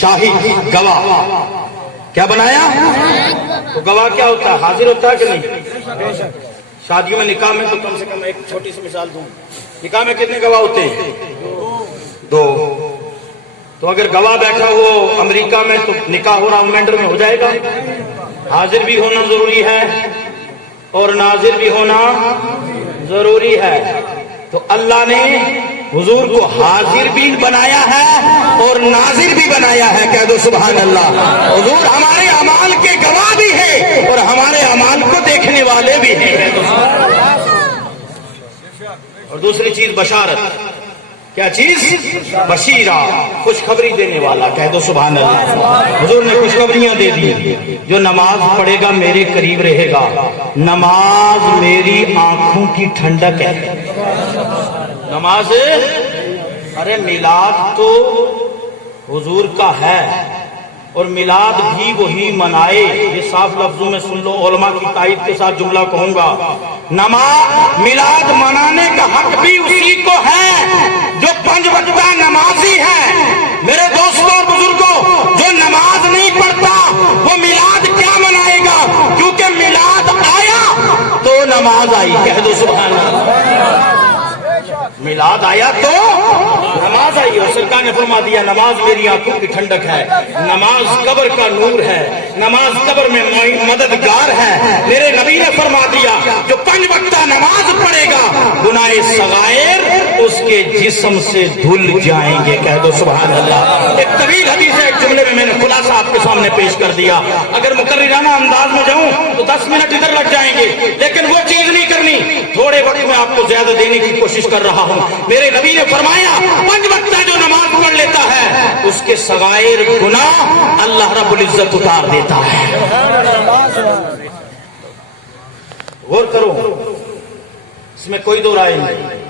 شاہد گواہ کیا بنایا؟ تو گواہ کیا ہوتا ہے؟ حاضر ہوتا ہے کہ نہیں؟ شادیوں میں نکاح میں تو کم سے کم ایک چھوٹی سی مثال دوں، نکاح میں کتنے گواہ ہوتے ہیں؟ دو۔ تو اگر گواہ بیٹھا ہو امریکہ میں تو نکاح ہو رہا منڈر میں ہو جائے گا؟ حاضر بھی ہونا ضروری ہے اور ناظر بھی ہونا ضروری ہے۔ تو اللہ نے حضور کو حاضر بھی بنایا ہے اور ناظر بھی بنایا ہے، کہہ دو سبحان اللہ۔ حضور ہمارے اعمال کے گواہ بھی ہیں اور ہمارے اعمال کو دیکھنے والے بھی ہیں۔ اور دوسری چیز بشارت، کیا چیز؟ بشیرہ، خوشخبری دینے والا، کہہ دو سبحان اللہ۔ حضور نے خوشخبریاں دے دی، جو نماز پڑھے گا میرے قریب رہے گا، نماز میری آنکھوں کی ٹھنڈک ہے۔ نماز، ارے میلاد تو حضور کا ہے اور میلاد بھی وہی منائے، یہ صاف لفظوں میں سن لو، علماء کی تائید کے ساتھ جملہ کہوں گا، نماز میلاد منانے کا حق بھی اسی کو ہے جو 5 وقتہ نمازی ہے۔ میرے دوستوں اور بزرگوں، جو نماز نہیں پڑھتا وہ میلاد کیا منائے گا؟ کیونکہ میلاد آیا تو نماز آئی، کہہ دو سبحان اللہ۔ میلاد آیا تو نماز آئی، اور سرکار نے فرما دیا نماز میری آنکھوں کی ٹھنڈک ہے، نماز قبر کا نور ہے، نماز قبر میں مددگار ہے۔ میرے نبی نے فرما دیا جو 5 وقتہ نماز پڑھے گا گناہ صغائر اس کے جسم سے دھل جائیں گے، کہہ دو سبحان اللہ۔ ایک طویل حدیث ہے، ایک جملے میں نے خلاصہ آپ کے سامنے پیش کر دیا، اگر مقررانہ انداز میں جاؤں تو 10 منٹ ادھر لگ جائیں گے، لیکن وہ چیز نہیں کرنی، تھوڑے وقت میں آپ کو زیادہ دینے کی کوشش کر رہا ہوں۔ میرے نبی نے فرمایا 5 وقتہ جو نماز پڑھ لیتا ہے اس کے صغائر گناہ اللہ رب العزت اتار دیتا ہے۔ غور کرو، اس میں کوئی دو رائے نہیں،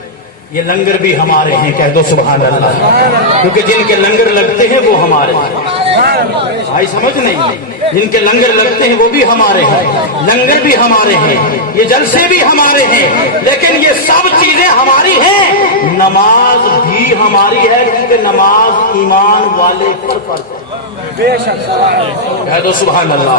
یہ لنگر بھی ہمارے ہیں، کہہ دو سبحان اللہ، کیونکہ جن کے لنگر لگتے ہیں وہ ہمارے ہیں۔ بھائی سمجھ نہیں، جن کے لنگر لگتے ہیں وہ بھی ہمارے ہیں، لنگر بھی ہمارے ہیں، یہ جلسے بھی ہمارے ہیں، لیکن یہ سب چیزیں ہماری ہیں، نماز بھی ہماری ہے، کیونکہ نماز ایمان والے پر فرض ہے، کہہ دو سبحان اللہ۔